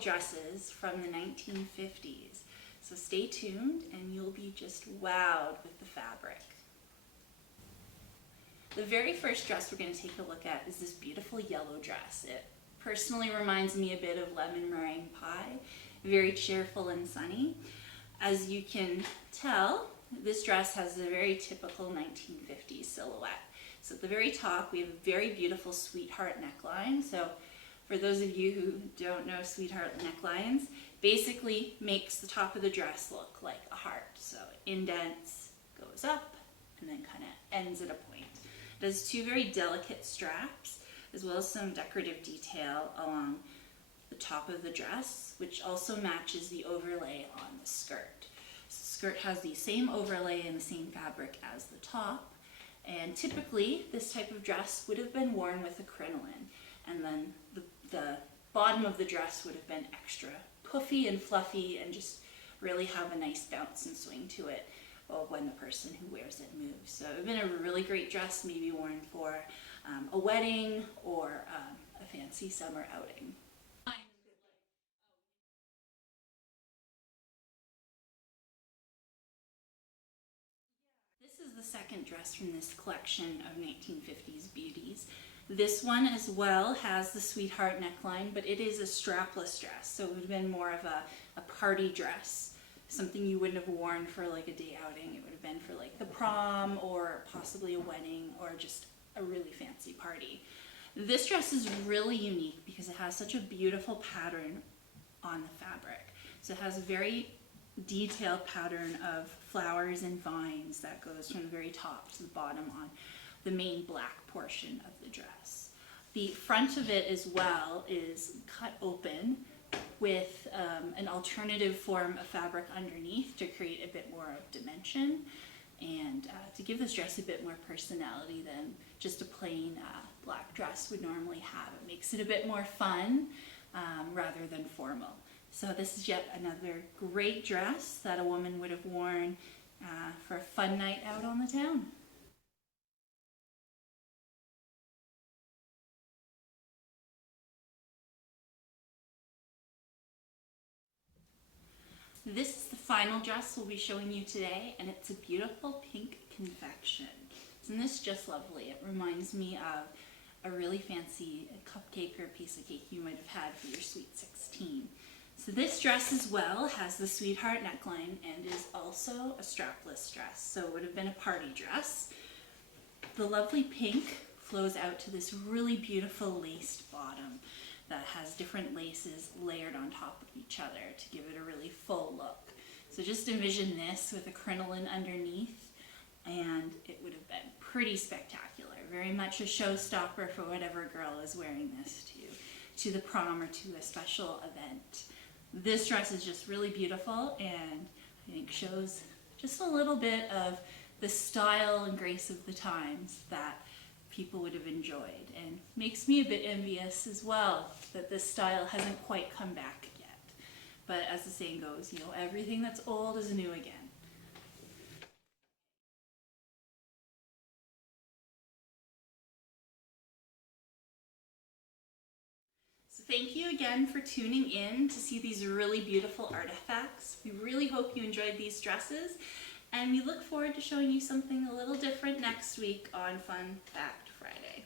dresses from the 1950s. So stay tuned and you'll be just wowed with the fabric. The very first dress we're going to take a look at is this beautiful yellow dress. It personally reminds me a bit of lemon meringue pie, very cheerful and sunny. As you can tell, this dress has a very typical 1950s silhouette. So at the very top, we have a very beautiful sweetheart neckline. So for those of you who don't know sweetheart necklines, basically makes the top of the dress look like a heart. So it indents, goes up, and then kind of ends at a point. It has two very delicate straps, as well as some decorative detail along the top of the dress, which also matches the overlay on the skirt. So the skirt has the same overlay and the same fabric as the top, and typically this type of dress would have been worn with a crinoline, and then the bottom of the dress would have been extra puffy and fluffy and just really have a nice bounce and swing to it when the person who wears it moves. So it would have been a really great dress, maybe worn for a wedding or a fancy summer outing. This is the second dress from this collection of 1950s beauties. This one as well has the sweetheart neckline, but it is a strapless dress, so it would have been more of a party dress, something you wouldn't have worn for like a day outing. It would have been for like the prom or possibly a wedding or just a really fancy party. This dress is really unique because it has such a beautiful pattern on the fabric. So it has a very detailed pattern of flowers and vines that goes from the very top to the bottom on the main black portion of the dress. The front of it as well is cut open with an alternative form of fabric underneath to create a bit more of dimension and to give this dress a bit more personality than just a plain black dress would normally have. It makes it a bit more fun rather than formal. So this is yet another great dress that a woman would have worn for a fun night out on the town. This is the final dress we'll be showing you today, and it's a beautiful pink confection. Isn't this just lovely? It reminds me of a really fancy cupcake or piece of cake you might have had for your sweet 16. So this dress as well has the sweetheart neckline and is also a strapless dress, so it would have been a party dress. The lovely pink flows out to this really beautiful laced bottom that has different laces layered on top of each other to give it a really full look. So just envision this with a crinoline underneath and it would have been pretty spectacular. Very much a showstopper for whatever girl is wearing this to the prom or to a special event. This dress is just really beautiful and I think shows just a little bit of the style and grace of the times that people would have enjoyed, and makes me a bit envious as well that this style hasn't quite come back yet. But as the saying goes, you know, everything that's old is new again. So thank you again for tuning in to see these really beautiful artifacts. We really hope you enjoyed these dresses, and we look forward to showing you something a little different next week on Fun Fact Friday.